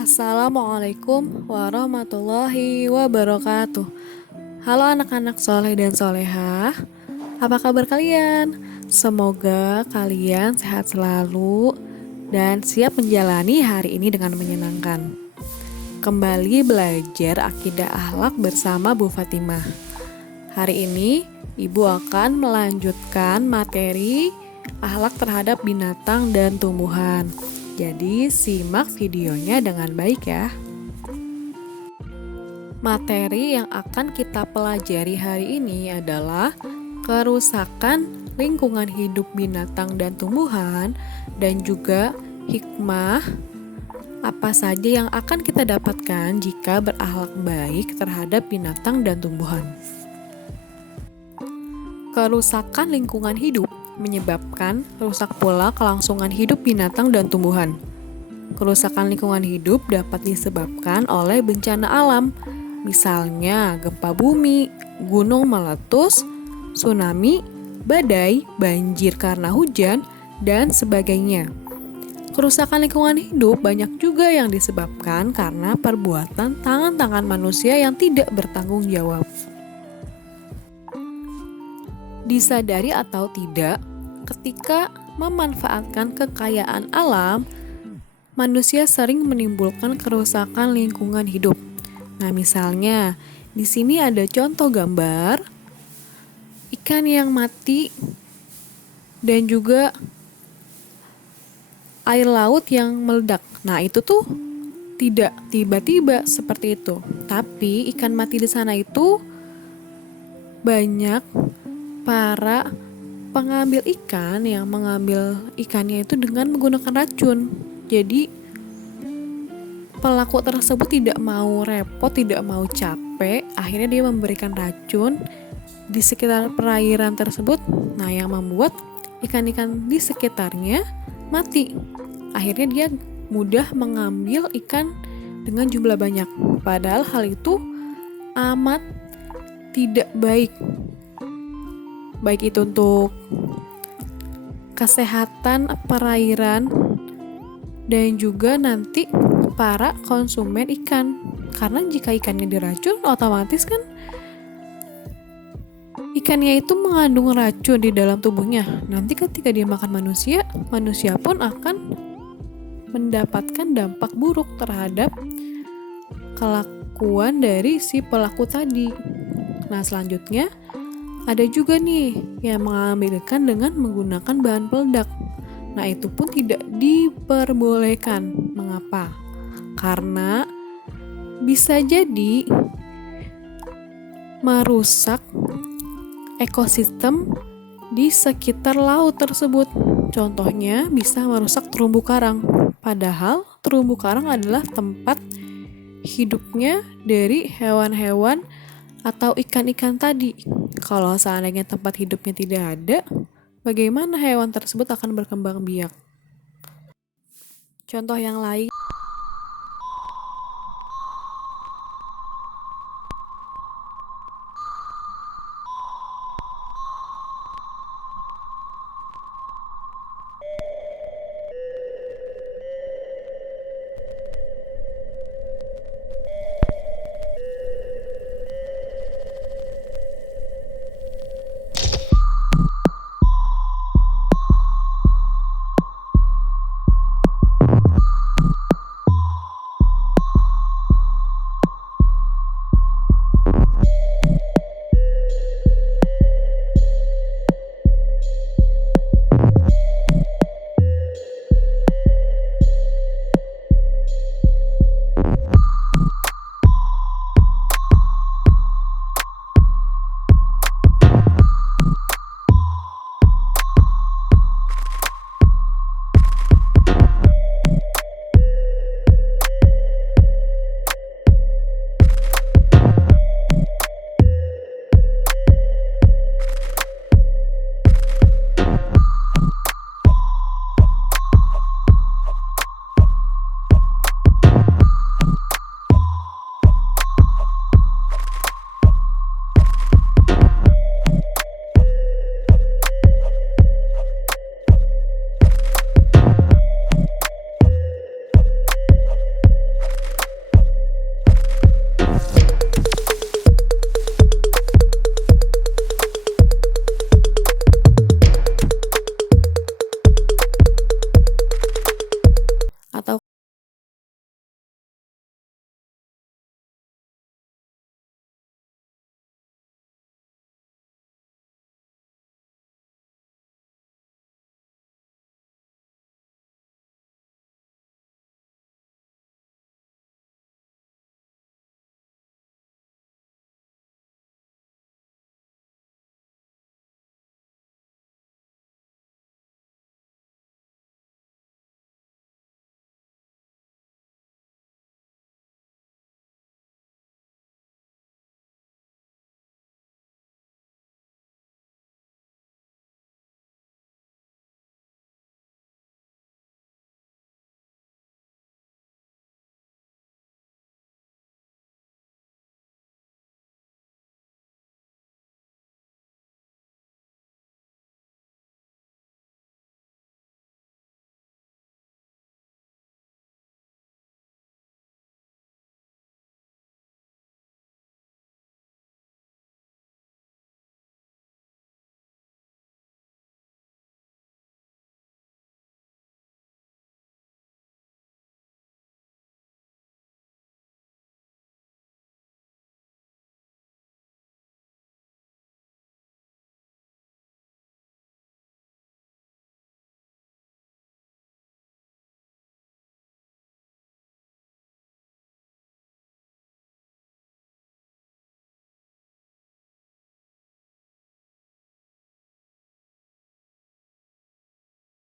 Assalamualaikum warahmatullahi wabarakatuh. Halo anak-anak soleh dan solehah. Apa kabar kalian? Semoga kalian sehat selalu dan siap menjalani hari ini dengan menyenangkan. Kembali belajar akidah akhlak bersama Bu Fatimah. Hari ini Ibu akan melanjutkan materi akhlak terhadap binatang dan tumbuhan. Jadi simak videonya dengan baik ya. Materi yang akan kita pelajari hari ini adalah kerusakan lingkungan hidup binatang dan tumbuhan dan juga hikmah apa saja yang akan kita dapatkan jika berakhlak baik terhadap binatang dan tumbuhan. Kerusakan lingkungan hidup menyebabkan rusak pula kelangsungan hidup binatang dan tumbuhan. Kerusakan lingkungan hidup dapat disebabkan oleh bencana alam, misalnya gempa bumi, gunung meletus, tsunami, badai, banjir karena hujan, dan sebagainya. Kerusakan lingkungan hidup banyak juga yang disebabkan karena perbuatan tangan-tangan manusia yang tidak bertanggung jawab. Disadari atau tidak, ketika memanfaatkan kekayaan alam, manusia sering menimbulkan kerusakan lingkungan hidup. Nah, misalnya di sini ada contoh gambar ikan yang mati dan juga air laut yang meledak. Nah, itu tuh tidak tiba-tiba seperti itu. Tapi ikan mati di sana itu banyak para pengambil ikan yang mengambil ikannya itu dengan menggunakan racun. Jadi pelaku tersebut tidak mau repot, tidak mau capek, akhirnya dia memberikan racun di sekitar perairan tersebut. Nah, yang membuat ikan-ikan di sekitarnya mati. Akhirnya dia mudah mengambil ikan dengan jumlah banyak. Padahal hal itu amat tidak baik. Baik itu untuk kesehatan perairan dan juga nanti para konsumen ikan. Karena jika ikannya diracun, otomatis kan ikannya itu mengandung racun di dalam tubuhnya. Nanti ketika dia makan manusia, manusia pun akan mendapatkan dampak buruk terhadap kelakuan dari si pelaku tadi. Nah, selanjutnya ada juga nih yang mengambil ikan dengan menggunakan bahan peledak. Nah, itu pun tidak diperbolehkan. Mengapa? Karena bisa jadi merusak ekosistem di sekitar laut tersebut. Contohnya bisa merusak terumbu karang. Padahal terumbu karang adalah tempat hidupnya dari hewan-hewan atau ikan-ikan tadi. Kalau seandainya tempat hidupnya tidak ada, bagaimana hewan tersebut akan berkembang biak? Contoh yang lain,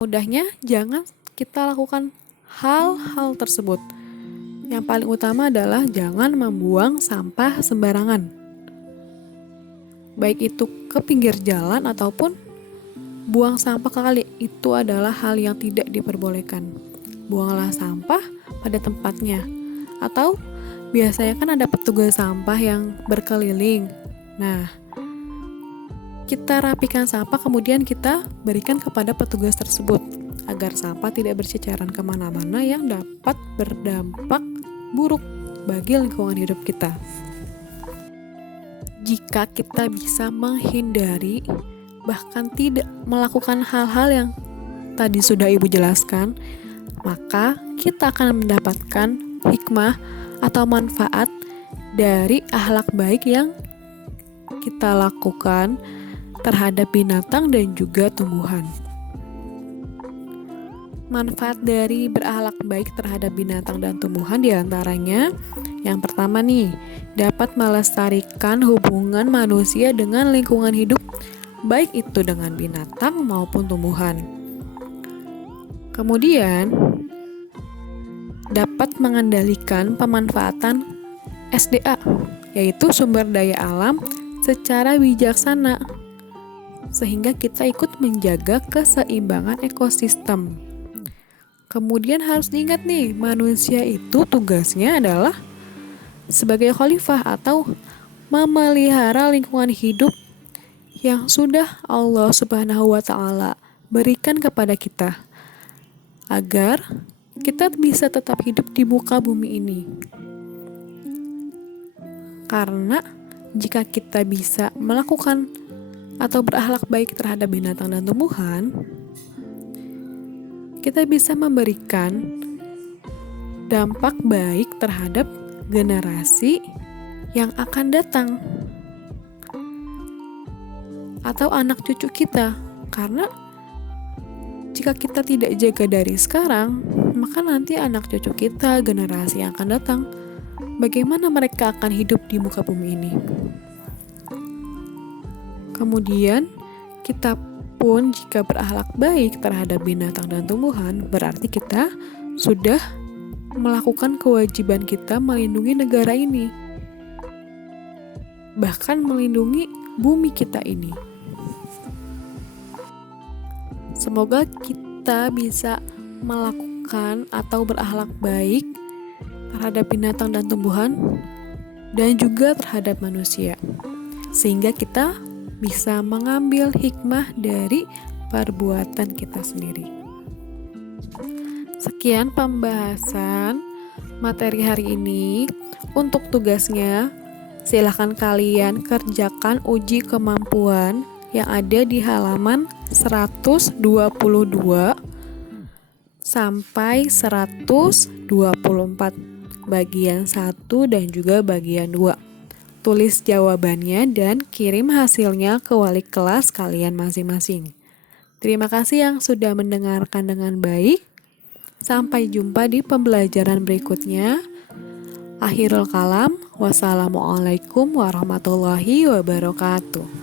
Mudahnya, jangan kita lakukan hal-hal tersebut. Yang paling utama adalah jangan membuang sampah sembarangan. Baik itu ke pinggir jalan ataupun buang sampah ke kali, itu adalah hal yang tidak diperbolehkan. Buanglah sampah pada tempatnya. Atau biasanya kan ada petugas sampah yang berkeliling. Nah, kita rapikan sampah kemudian kita berikan kepada petugas tersebut agar sampah tidak berceceran kemana-mana yang dapat berdampak buruk bagi lingkungan hidup kita. Jika kita bisa menghindari bahkan tidak melakukan hal-hal yang tadi sudah Ibu jelaskan, maka kita akan mendapatkan hikmah atau manfaat dari akhlak baik yang kita lakukan terhadap binatang dan juga tumbuhan. Manfaat dari berakhlak baik terhadap binatang dan tumbuhan diantaranya, yang pertama nih, dapat melestarikan hubungan manusia dengan lingkungan hidup, baik itu dengan binatang maupun tumbuhan. Kemudian, dapat mengendalikan pemanfaatan SDA, yaitu sumber daya alam secara bijaksana, sehingga kita ikut menjaga keseimbangan ekosistem. Kemudian harus diingat nih, manusia itu tugasnya adalah sebagai khalifah atau memelihara lingkungan hidup yang sudah Allah Subhanahu wa Ta'ala berikan kepada kita, agar kita bisa tetap hidup di muka bumi ini. Karena jika kita bisa melakukan atau berakhlak baik terhadap binatang dan tumbuhan, kita bisa memberikan dampak baik terhadap generasi yang akan datang atau anak cucu kita. Karena jika kita tidak jaga dari sekarang, maka nanti anak cucu kita, generasi yang akan datang, bagaimana mereka akan hidup di muka bumi ini? Kemudian kita pun jika berakhlak baik terhadap binatang dan tumbuhan, berarti kita sudah melakukan kewajiban kita melindungi negara ini, bahkan melindungi bumi kita ini. Semoga kita bisa melakukan atau berakhlak baik terhadap binatang dan tumbuhan dan juga terhadap manusia, sehingga kita bisa mengambil hikmah dari perbuatan kita sendiri. Sekian pembahasan materi hari ini. Untuk tugasnya, silakan kalian kerjakan uji kemampuan yang ada di halaman 122 sampai 124, bagian 1 dan juga bagian 2. Tulis jawabannya dan kirim hasilnya ke wali kelas kalian masing-masing. Terima kasih yang sudah mendengarkan dengan baik. Sampai jumpa di pembelajaran berikutnya. Akhirul kalam, wassalamualaikum warahmatullahi wabarakatuh.